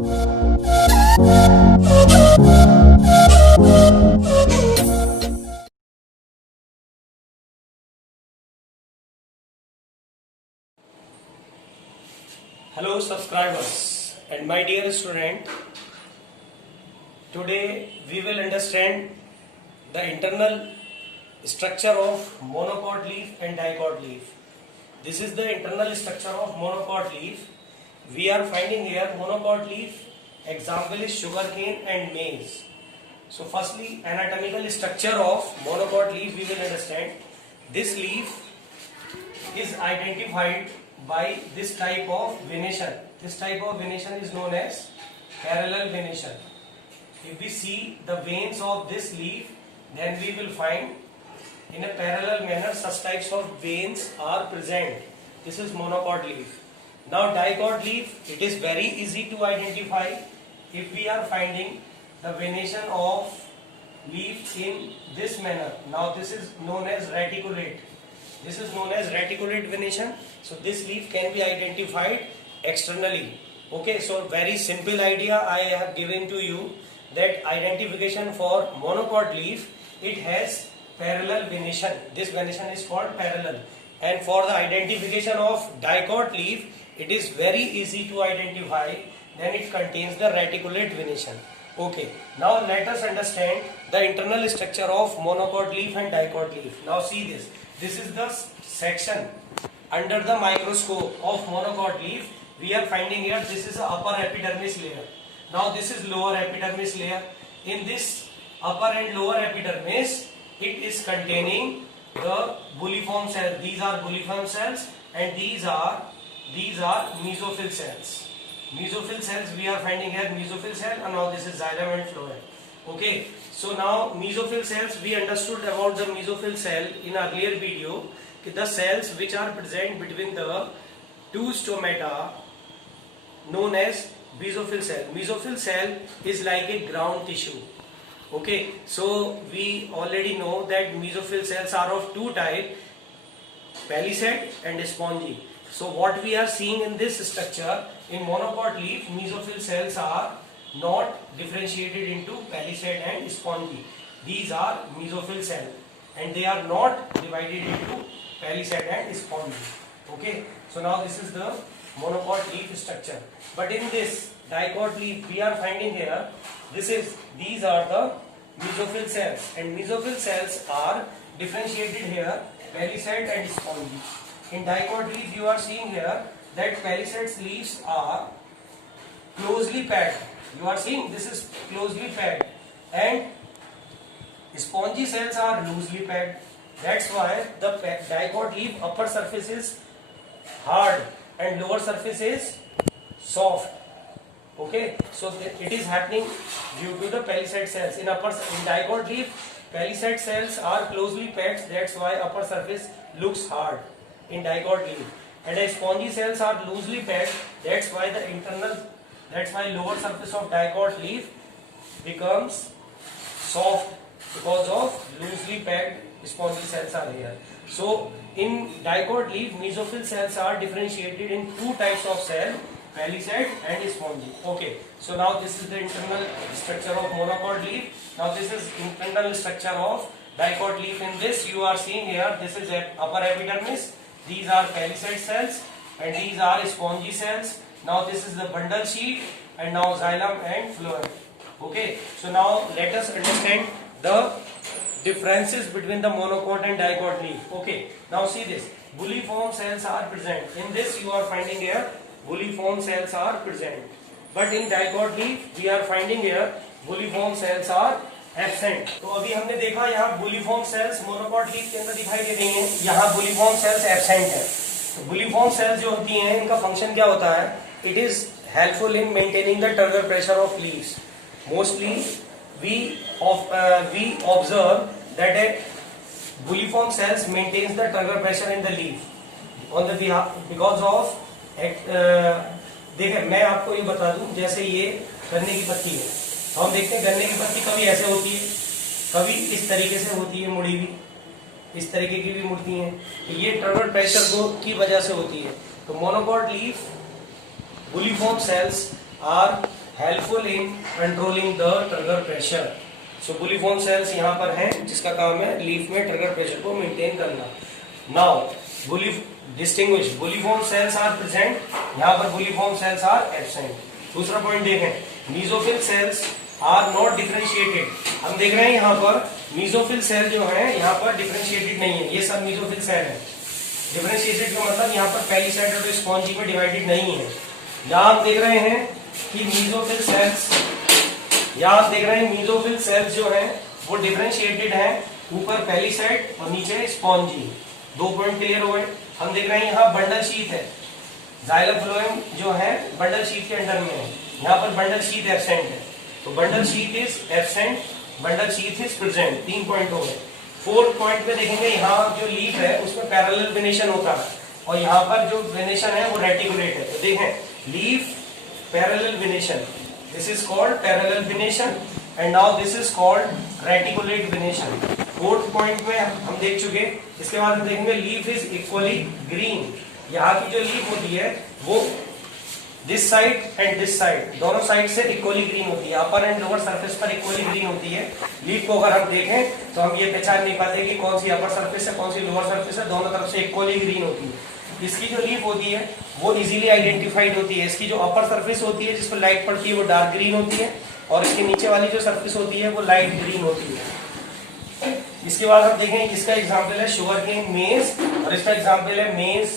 Hello subscribers and my dear student, today we will understand the internal structure of monocot leaf and dicot leaf. This is the internal structure of monocot leaf. We are finding here monocot leaf, example is sugarcane and maize. So firstly, anatomical structure of monocot leaf we will understand. This leaf is identified by this type of venation. This type of venation is known as parallel venation. If we see the veins of this leaf, then we will find in a parallel manner such types of veins are present. This is monocot leaf. Now dicot leaf, it is very easy to identify if we are finding the venation of leaf in this manner. Now this is known as reticulate. This is known as reticulate venation. So this leaf can be identified externally. Okay, so very simple idea I have given to you, that identification for monocot leaf, it has parallel venation. This venation is called parallel. And for the identification of dicot leaf, it is very easy to identify, then it contains the reticulate venation. Okay, now let us understand the internal structure of monocot leaf and dicot leaf. Now see this. This is the section under the microscope of monocot leaf. We are finding here this is the upper epidermis layer. Now this is lower epidermis layer. In this upper and lower epidermis, it is containing the bulliform cells. These are bulliform cells and these are mesophyll cells. Mesophyll cells we are finding here, mesophyll cell, and now this is xylem and phloem. Okay, so now mesophyll cells, we understood about the mesophyll cell in earlier video. The cells which are present between the two stomata known as mesophyll cell. Mesophyll cell is like a ground tissue. Okay, so we already know that mesophyll cells are of two types, palisade and spongy. So what we are seeing in this structure, in monocot leaf, mesophyll cells are not differentiated into palisade and spongy. These are mesophyll cells and they are not divided into palisade and spongy. Okay, so now this is the monocot leaf structure. But in this dicot leaf, we are finding here, these are the mesophyll cells, and mesophyll cells are differentiated here, palisade and spongy. In dicot leaf, you are seeing here that palisade leaves are closely packed. You are seeing this is closely packed, and spongy cells are loosely packed. That's why the dicot leaf upper surface is hard and lower surface is soft. Okay, so it is happening due to the palisade cells. In dicot leaf, palisade cells are closely packed. That's why upper surface looks hard in dicot leaf, and the spongy cells are loosely packed. That's why lower surface of dicot leaf becomes soft because of loosely packed spongy cells are here. So in dicot leaf, mesophyll cells are differentiated in two types of cell, palisade and spongy. Okay, so now this is the internal structure of monocot leaf. Now this is internal structure of dicot leaf. In this you are seeing here, this is upper epidermis, these are palisade cells and these are spongy cells. Now this is the bundle sheet and now xylem and phloem. Okay, so now let us understand the differences between the monocot and dicot leaf. Okay, now see this, bulliform cells are present. In this you are finding here bulliform cells are present, but in dicot leaf we are finding here bulliform cells are absent. तो अभी हमने देखा यहाँ bulliform sales monocot leaf के अंदर दिखाई दे रही हैं, यहाँ बुलिफॉर्म सेल्स एब्सेंट है. तो बुलिफॉर्म सेल्स जो होती हैं इनका फंक्शन क्या होता है? It is helpful in maintaining the turgor pressure of leaves. Mostly we observe that a bulliform cells maintains the turgor pressure in the leaf on the behalf because of देखिए मैं आपको ये बता दूं, जैसे ये गन्ने की पत्ती है, तो हम देखते हैं गन्ने की पत्ती कभी ऐसे होती है, कभी इस तरीके से होती है मुड़ी हुई, इस तरीके की भी मुड़ती हैं. तो ये टर्गर प्रेशर को की वजह से होती है. तो monocot leaf bulliform cells are helpful in controlling the turgor pressure. So bulliform cells यहाँ पर हैं जिसका काम है लीफ में ट्रिगर प्रेशर को मेंटेन करना। Now distinguish bulliform cells are present, यहाँ पर बुलिफॉर्म सेल्स आर एब्सेंट। दूसरा पॉइंट देखें, mesophyll cells are not differentiated. हम देख रहे हैं यहाँ पर मीजोफिल सेल जो है यहाँ पर डिफरेंशिएटेड नहीं है, ये सब मीजोफिल सेल है। डिफरेंशिएटेड का मतलब यहाँ पर पहली साइड और स्पॉन्जी में डिवाइडेड नहीं है। यहाँ हम देख रहे हैं कि मीजोफिल सेल्स, यहाँ आप देख रहे हैं मीजोफिल सेल्स जो है वो डिफरेंशिएटेड है, ऊपर पहली साइड और नीचे स्पॉन्जी। दो पॉइंट क्लियर हुए। हम देख रहे हैं यहाँ बंडल शीथ है, जाइलम फ्लोएम जो है बंडल शीथ के अंडर में है, यहाँ पर बंडल शीथ एब्सेंट है। तो bundle sheath is absent, bundle sheath is present. 3 point हो गए। 4th पॉइंट में देखेंगे यहाँ जो लीफ है उसमें पैरेलल वेनेशन होता है और यहाँ पर जो वेनेशन है वो रेटिकुलेट है। तो देखें leaf parallel venation, this is called parallel venation and now this is called reticulate venation. 4th point में हम देख चुके। इसके बाद हम देखेंगे लीफ इज इक्वली ग्रीन। यहाँ की जो लीफ होती है वो this side and this side दोनों साइड से इक्वली ग्रीन होती है, अपर एंड लोअर सरफेस पर इक्वली ग्रीन होती है। लीफ को अगर हम देखें तो हम ये पहचान नहीं पाते कि कौन सी अपर सरफेस है कौन सी लोअर सरफेस है, दोनों तरफ से इक्वली ग्रीन होती है। इसकी जो लीफ होती है वो इजीली आइडेंटिफाइड होती है। इसकी जो अपर सरफेस होती है जिस पर लाइट पड़ती है वो डार्क ग्रीन होती है और इसके नीचे वाली जो सरफेस होती है वो लाइट ग्रीन होती है। इसके बाद हम देखें, इसका एग्जाम्पल है शुगर केन मेज और इसका एग्जाम्पल है मेज,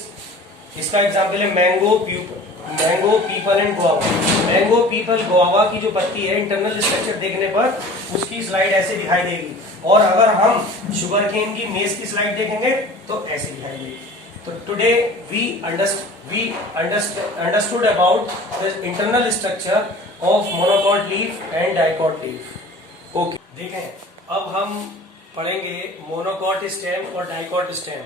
इसका एग्जाम्पल है mango people and guava. Mango people guava की जो पत्ती है इंटरनल स्ट्रक्चर देखने पर उसकी स्लाइड ऐसे दिखाई देगी और अगर हम शुगर केन की मेज की स्लाइड देखेंगे तो ऐसे दिखाई देगी। तो today we understood about the internal structure of monocot leaf and dicot leaf. Okay, देखें अब हम पढ़ेंगे मोनोकॉट स्टेम और डाइकॉट स्टेम।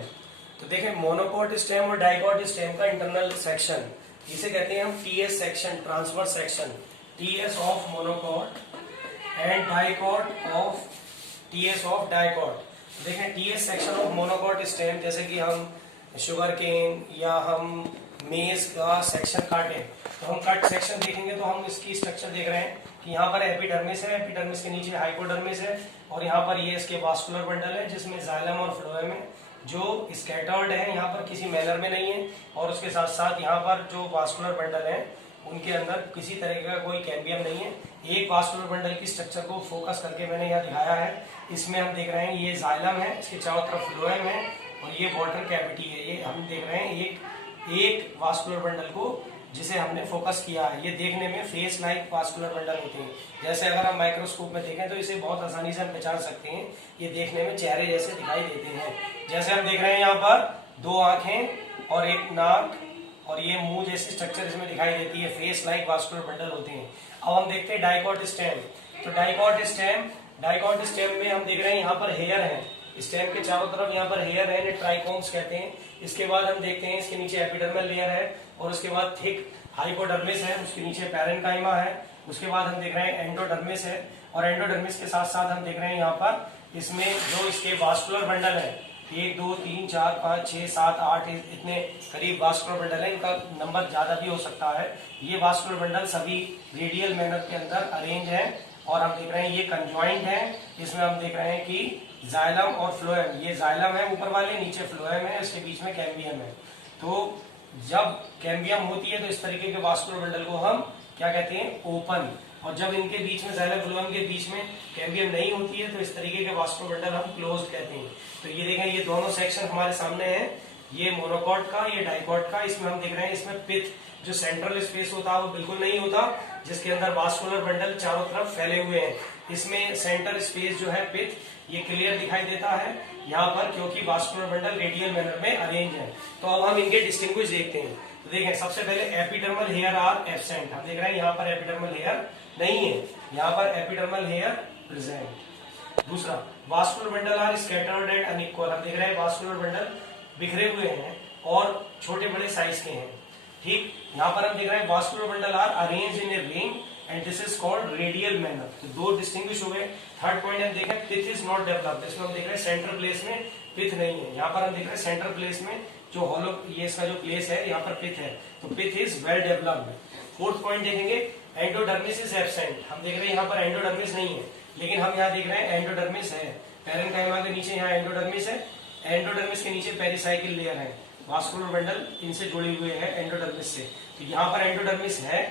तो देखें मोनोकॉट स्टेम और डाइकॉट स्टेम का इंटरनल सेक्शन, जिसे कहते हैं हम TS section, transverse section, TS of monocot and dicot of TS of dicot. देखें TS section of monocot stem, जैसे कि हम शुगर केन या हम मेज का सेक्शन काटें तो हम कट सेक्शन देखेंगे तो हम इसकी स्ट्रक्चर देख रहे हैं कि यहाँ पर एपिडर्मिस है, एपिडर्मिस के नीचे हाइपोडर्मिस है और यहाँ पर ये इसके वास्कुलर बंडल है जिसमें जाइलम और फ्लोएम है जो स्कैटर्ड है, यहाँ पर किसी मैनर में नहीं है और उसके साथ साथ यहाँ पर जो वास्कुलर बंडल है उनके अंदर किसी तरह का कोई कैम्बियम नहीं है। एक वास्कुलर बंडल की स्ट्रक्चर को फोकस करके मैंने यहाँ दिखाया है। इसमें हम देख रहे हैं ये जाइलम है, इसके चारों तरफ फ्लोएम है और ये वाटर कैविटी है। ये हम देख रहे हैं एक वास्कुलर बंडल को जिसे हमने फोकस किया है। ये देखने में फेस लाइक वास्कुलर बंडल होते हैं, जैसे अगर हम माइक्रोस्कोप में देखें तो इसे बहुत आसानी से हम पहचान सकते हैं। ये देखने में चेहरे जैसे दिखाई देते हैं। जैसे हम देख रहे हैं यहाँ पर 2 आंखें और एक नाक और ये मुंह जैसी स्ट्रक्चर इसमें दिखाई देती है, फेस लाइक वास्कुलर बंडल होते हैं। अब हम देखते हैं डाइकॉट स्टेम। तो डाइकॉट स्टेम में हम देख रहे हैं यहाँ पर हेयर है, स्टेम के चारों तरफ यहाँ पर हेयर है, ट्राइकोम्स कहते हैं। इसके बाद हम देखते हैं इसके नीचे एपिडर्मल लेयर है और उसके बाद थिक हाइपोडर्मिस है, उसके नीचे पैरेन्काइमा है। उसके बाद हम देख रहे हैं एंडोडर्मिस है और एंडोडर्मिस के साथ साथ हम देख रहे हैं यहाँ पर इसमें जो इसके वास्कुलर बंडल है 1 2 3 4 5 6 7 8 इतने करीब वास्कुलर बंडल है, इनका नंबर ज्यादा भी हो सकता है। ये वास्कुलर बंडल सभी रेडियल मैनर के अंदर अरेंज है और हम देख रहे हैं ये कंजॉइंट है। इसमें हम देख रहे हैं कि जाइलम और फ्लोएम, ये जाइलम है ऊपर वाले, नीचे फ्लोएम है, इसके बीच में कैम्बियम है। तो जब कैम्बियम होती है तो इस तरीके के वास्कुलर बंडल को हम क्या कहते हैं, ओपन, और जब इनके बीच में जाइलम फ्लोएम के बीच में कैम्बियम नहीं होती है तो इस तरीके के वास्कुलर बंडल हम क्लोज्ड कहते हैं। तो ये देखें ये दोनों सेक्शन हमारे सामने है, ये मोनोकॉट का, ये डाइकॉट का। इसमें हम देख रहे हैं इसमें पिथ जो सेंट्रल स्पेस होता है वो बिल्कुल नहीं होता, जिसके अंदर वास्कुलर बंडल चारों तरफ फैले हुए हैं। इसमें सेंटर स्पेस जो है पिथ ये क्लियर दिखाई देता है यहाँ पर, क्योंकि वास्कुलर बंडल रेडियल मैनर में अरेंज है। तो अब हम इनके डिस्टिंग्विश देखते हैं। तो देखें सबसे पहले एपिडर्मल हेयर आर एब्सेंट। हम देख रहे हैं यहाँ पर एपिडर्मल हेयर नहीं है, यहाँ पर एपिडर्मल हेयर प्रेजेंट। दूसरा vascular bundle are scattered and unequal. हम देख रहे हैं वास्कुलर बंडल बिखरे हुए हैं और छोटे बड़े साइज के हैं। ठीक, यहाँ पर हम देख रहे हैं vascular bundle are arrange in a ring and this is called radial manner. तो 2 डिस्टिंग्विश हो गए। थर्ड पॉइंट हम देखें पिथ इज नॉट डेवलप्ड। इसमें हम देख रहे हैं सेंट्रल प्लेस में पिथ नहीं है, यहाँ पर हम देख रहे हैं सेंट्रल प्लेस में जो हॉलो ये इसका जो प्लेस है यहाँ पर पिथ है, तो pith is well developed. Fourth point देखेंगे एंडोडर्मिस इज एब्सेंट। हम देख रहे हैं यहाँ पर एंडोडर्मिस नहीं है, लेकिन हम यहाँ देख रहे हैं एंडोडर्मिस है। पैरेन्काइमा के नीचे यहाँ एंडोडर्मिस है, एंडोडर्मिस के नीचे पेरिसाइकिल लेयर है, वास्कुलर बंडल इनसे जुड़े हुए हैं एंडोडर्मिस से। तो यहाँ पर एंडोडर्मिस है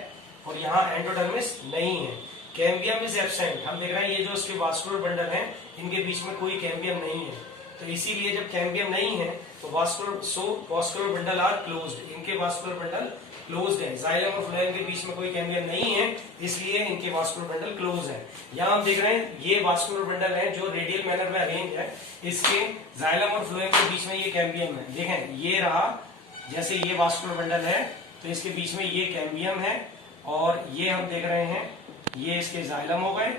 और यहाँ एंडोडर्मिस नहीं है। Cambium is absent. हम देख रहे हैं ये जो इसके वास्कुलर बंडल हैं इनके बीच में कोई कैम्बियम नहीं है, तो इसीलिए जब कैम्बियम नहीं है तो वास्कुलर बंडल आर क्लोज्ड। इनके वास्कुलर बंडल क्लोज्ड है। जाइलम और फ्लोएम के बीच में कोई कैम्बियम नहीं है, इसलिए इनके वास्कुलर बंडल क्लोज है। यहाँ हम देख रहे हैं ये वास्कुलर बंडल है जो रेडियल मैनर में अरेंज है, इसके जाइलम और फ्लोएम के बीच में ये कैम्बियम है। देखें ये रहा, जैसे ये वास्कुलर बंडल है तो इसके बीच में ये कैम्बियम है, और ये हम देख रहे हैं ये इसके जाइलम हो गए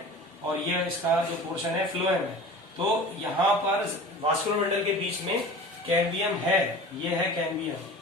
और ये इसका जो पोर्शन है फ्लोएम है। तो यहाँ पर वास्कुलर बंडल के बीच में कैम्बियम है, ये है कैम्बियम।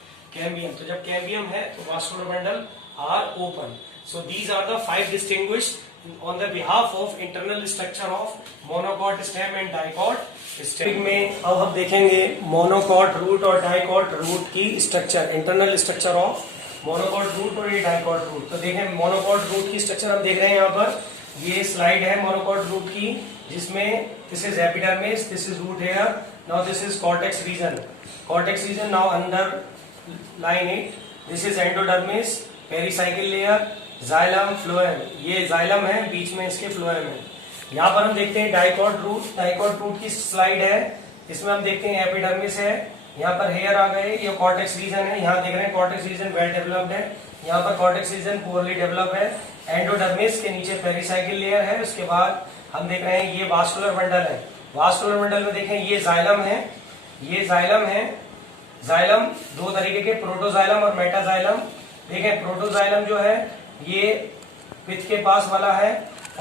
तो जब कैम्बियम है तो vascular bundle are open. So these are the 5 distinguished on the behalf of internal structure of monocot stem and dicot stem. में अब हम देखेंगे मोनोकॉट रूट और डाइकॉट रूट की structure, internal structure of monocot root और ये dicot root. तो देखें मोनोकॉट रूट की स्ट्रक्चर हम देख रहे हैं यहाँ पर, ये स्लाइड है मोनोकॉट रूट की, जिसमें this is epidermis, this is root hair, now this is cortex region now under line it, this is endodermis, pericycle layer, xylem, phloem. ये जाइलम है, बीच में इसके फ्लोएम है। यहाँ पर हम देखते हैं डाइकॉट रूट की स्लाइड है, इसमें हम देखते हैं एपिडर्मिस है, यहाँ पर हेयर आ गए, ये कॉर्टेक्स रीजन है, यहाँ देख रहे हैं कॉर्टेक्स रीजन वेल डेवलप्ड है, यहाँ पर कॉर्टेक्स रीजन पुअरली डेवलप है, एंडोडर्मिस के नीचे पेरिसाइकिल लेयर है। उसके बाद हम देख रहे हैं ये वास्कुलर बंडल है, वास्कुलर बंडल में देखें ये जाइलम है, जाइलम दो तरीके के, प्रोटोजाइलम और मेटाजाइलम। देखें प्रोटोजाइलम जो है ये पिथ के पास वाला है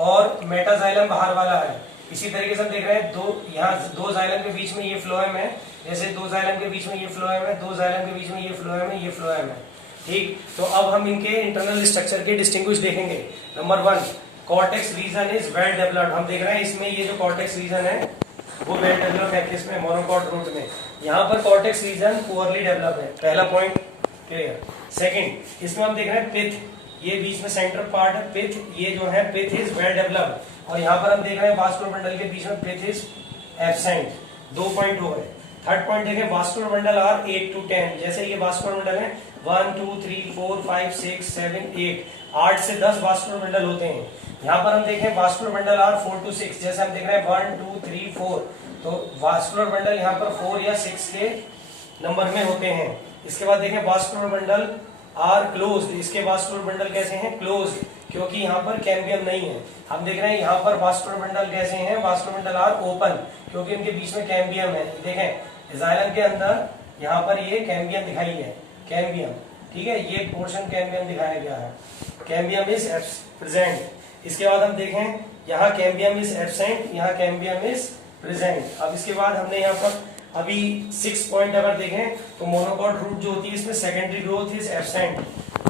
और मेटाजाइलम बाहर वाला है। इसी तरीके से हम देख रहे हैं यहाँ दो जाइलम के बीच में ये फ्लोएम है, जैसे दो जाइलम के बीच में ये फ्लोएम है, दो जाइलम के बीच में ये फ्लोएम है, ये फ्लोएम है। ठीक, तो अब हम इनके इंटरनल स्ट्रक्चर के डिस्टिंग्विश देखेंगे। Number 1, cortex region is well developed. हम देख रहे हैं इसमें ये जो कॉर्टेक्स रीजन है वो वेल डेवलप है, किसमें, मोनोकॉट रूट में। यहाँ पर कॉर्टेक्स रीजन पुअरली डेवलप है, पहला पॉइंट क्लियर। सेकंड, इसमें हम देख रहे हैं पिथ, ये बीच में सेंटर पार्ट है पिथ, ये जो है पिथ इज वेल डेवलप्ड। और यहाँ पर हम देख रहे हैं वास्कुलर बंडल के बीच में पिथ इज एब्सेंट। 2 पॉइंट हो गए। थर्ड पॉइंट देखें, वास्कुलर बंडल आर 8 to 10। जैसे ये वास्कुलर बंडल है 1 2 3 4 5 6 7 8, 8 से 10 वास्कुलर बंडल होते हैं। यहाँ पर हम देखें वास्कुलर बंडल आर 4 to 6, जैसे हम देख रहे हैं 1 2 3 4, तो वास्कुलर बंडल यहाँ पर 4 या 6 के नंबर में होते हैं। इसके बाद देखें वास्कुलर बंडल आर क्लोज्ड। इसके वास्कुलर बंडल कैसे हैं, क्लोज्ड, क्योंकि यहाँ पर कैम्बियम नहीं है। हम देख रहे हैं यहाँ पर वास्कुलर बंडल कैसे हैं, वास्कुलर बंडल आर ओपन, क्योंकि इनके बीच में कैम्बियम है। देखें जाइलम के अंदर यहाँ पर ये कैम्बियम दिखाई है, कैम्बियम, ठीक है, ये पोर्शन कैम्बियम दिखाया गया है, कैम्बियम इज प्रेजेंट। इसके बाद हम देखें यहाँ कैम्बियम इज एब्सेंट, यहाँ कैम्बियम इज प्रेजेंट। अब इसके बाद हमने यहाँ पर अभी 6 पॉइंट अगर देखें तो मोनोकॉट रूट जो होती है इसमें सेकेंडरी ग्रोथ इज एब्सेंट,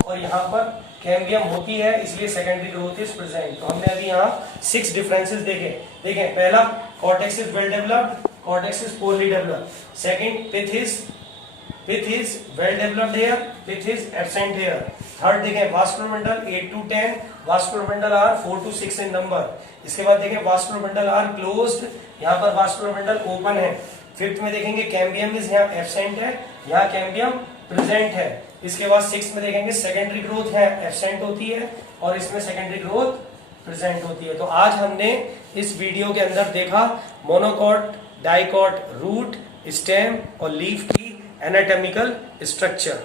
और यहाँ पर कैम्बियम होती है, इसलिए सेकेंडरी ग्रोथ इज प्रेजेंट। तो हमने अभी यहाँ 6 डिफरेंसेस देखे। देखें, पहला cortex is well developed, cortex is poorly developed. Second, pith is well developed here, pith is absent here. Third देखें vascular bundle 8 to 10, vascular bundle are 4 to 6 in number. इसके बाद देखें वास्कुलर बंडल आर क्लोज्ड, यहाँ पर vascular bundle open है। Fifth में देखेंगे cambium is यहाँ एब्सेंट है, यहाँ कैम्बियम प्रेजेंट है। इसके बाद 6 में देखेंगे सेकेंडरी ग्रोथ है एब्सेंट होती है और इसमें सेकेंडरी ग्रोथ प्रेजेंट होती है। तो आज हमने इस वीडियो के अंदर देखा मोनोकॉट, डाइकॉट, रूट, स्टेम और लीफ की anatomical structure.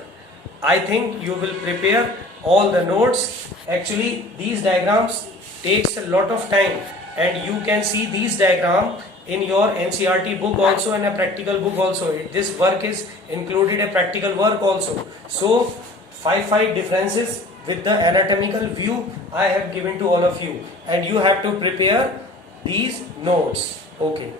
I think you will prepare all the notes. Actually, these diagrams takes a lot of time, and you can see these diagram in your NCERT book also and a practical book also. This work is included a practical work also. So 5 differences with the anatomical view I have given to all of you, and you have to prepare these notes. Okay.